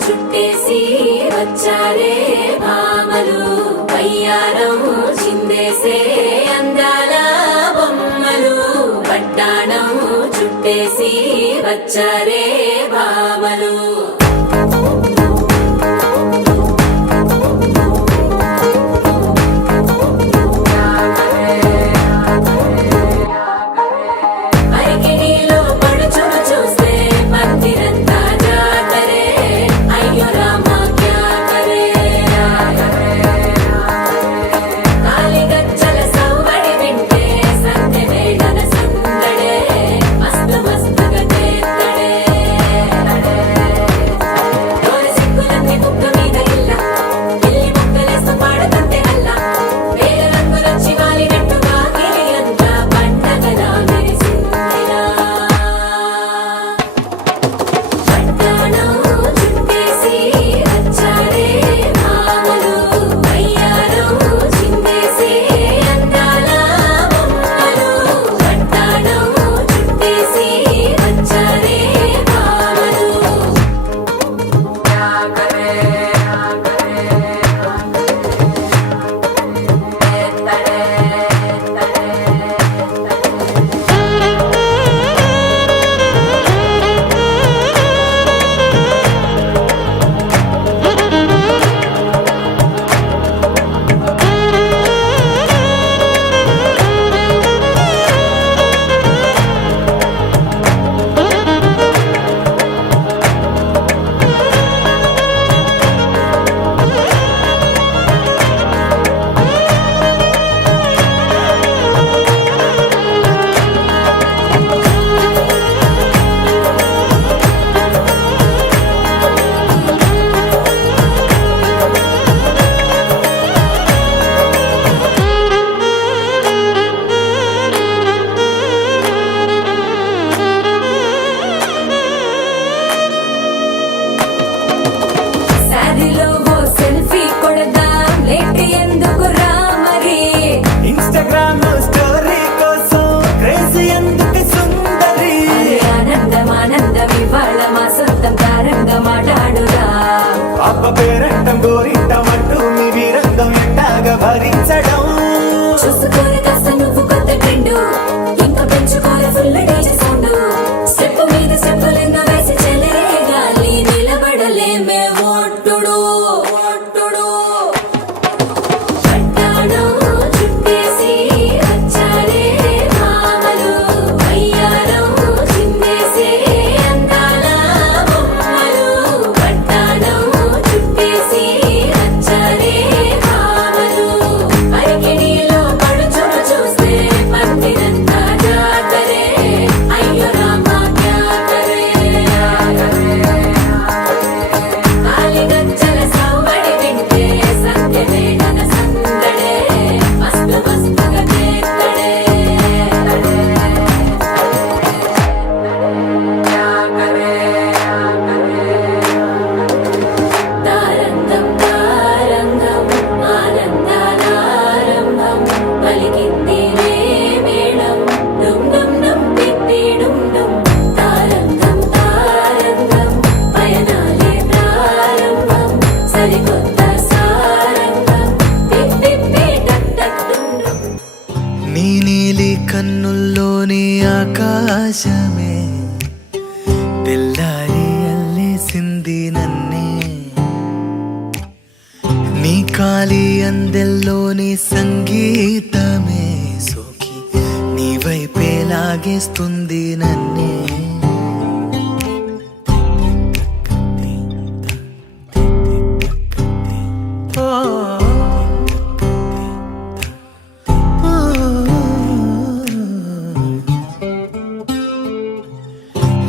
చుట్టేసి వచ్చారే భామలు వయ్యారం చిందేసే అందాల బొమ్మలు పట్టాణం చుట్టేసి వచ్చారే భామలు పేరంటం గోరింటమంటూ మీ వీరంగం ఎట్టాగా భరించడం చూసుకోని కాస్త నువ్వు కొత్త ట్రెండ్ ఇంకా పెంచుకోలే ఫుల్ డీజే సౌండ్ స్టెప్ మీద స్టెప్పులెన్నో వేసి చెలరే గాలి నిలబడలేమే ఓట్టుడు ఓట్టుడు పట్టాణం చుట్టేసి వచ్చారే భామలు వయ్యారం చిందేసే అందాల బొమ్మలు పట్టాణం చుట్టేసి వచ్చారే భామలు అరికిణీలో పడుచును చూస్తే పందిరంతా జాతరే అయ్యో రామా క్యా కరే కాలిగజ్జల సవ్వడి వింటే సంధ్యవేళన సందడే మస్తు మస్తుగా చేస్తడే తారంగం తారంగం ఆనందానారంభం పలికింది రే మేళం డుమ్ డుమ్ డుమ్ తిప్పి డుమ్ డుమ్ తారంగం తారంగం పయనాలే ప్రారంభం సరికొత్త సారంగం తిప్పి టక్ టక్ డుమ్ డుమ్ నీ నీలి కన్నుల్లోని ఆకాశమే తెల్లారి అల్లేసింది నన్నే నీ కాలి అందెల్లోని సంగీతమే సోకి నీ వైపే లాగేస్తుంది నన్నే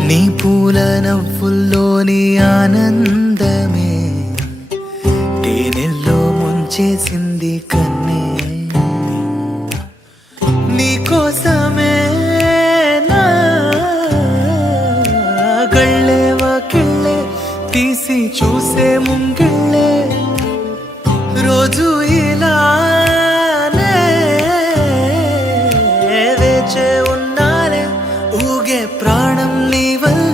నీ పూల నవ్వుల్లోని ఆనందమే తేనెల్లో ముంచేసింది కన్నే నీ కోసమే నా గళ్ళే వాకిళ్ళే తీసి చూసే ముంగిళ్ళే రోజు ఇలా ఊగే ప్రాణం నీ వల్ల